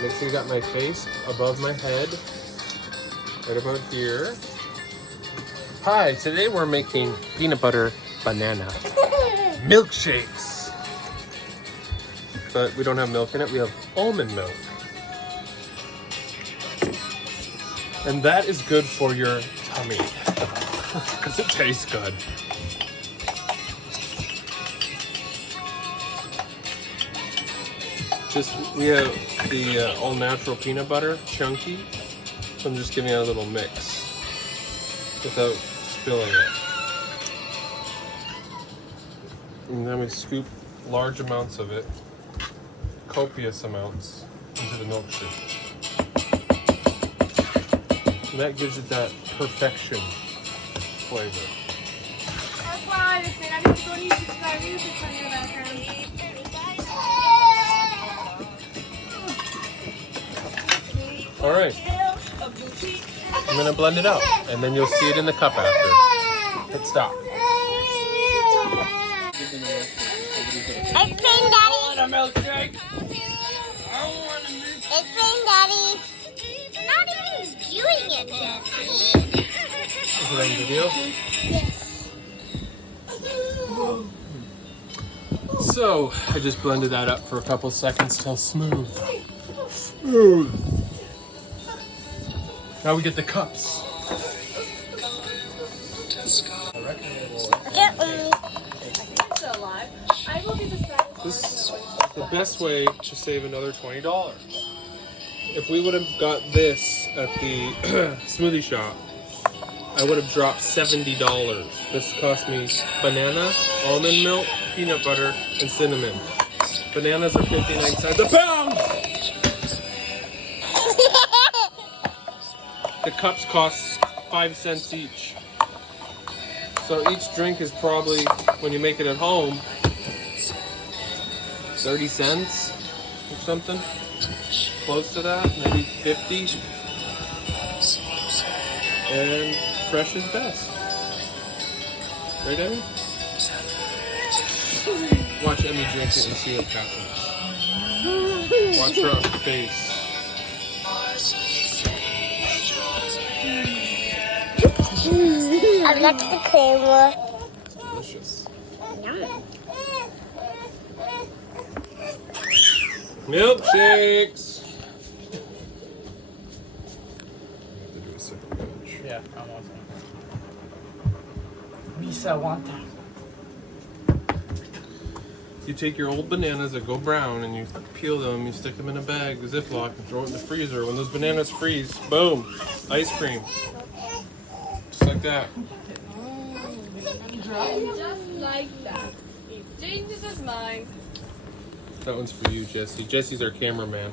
Make sure you got my face above my head. Right about here. Hi, today we're making peanut butter banana milkshakes. But we don't have milk in it, we have almond milk. And that is good for your tummy because it tastes good. We have the all natural peanut butter, chunky. So I'm just giving it a little mix without spilling it. And then we scoop large amounts of it, copious amounts, into the milkshake. And that gives it that perfection flavor. That's why I said I need to go to YouTube because our music playing in the background. All right, I'm gonna blend it out, and then you'll see it in the cup after. Let's stop. It's plain, Daddy. I want a milkshake. It's plain, Daddy. You're not even doing it, Jesse. Is it on video? Yes. So, I just blended that up for a couple seconds till smooth. Smooth. Now we get the cups. This is the best way to save another $20. If we would have got this at the smoothie shop, I would have dropped $70. This cost me banana, almond milk, peanut butter, and cinnamon. Bananas are 59 cents a pound! The cups cost 5 cents each. So each drink is probably, when you make it at home, 30 cents or something. Close to that, maybe 50. And fresh is best. Right, Emmy? Watch Emmy drink it and see what happens. Watch her face. I got the camera. It's delicious. Yum. Milkshakes! Yeah, I want some. Misa want that. You take your old bananas that go brown and you peel them, you stick them in a bag, a Ziploc, and throw it in the freezer. When those bananas freeze, boom, ice cream. Just like that. Just like that. He changes his mind. That one's for you, Jesse. Jesse's our cameraman.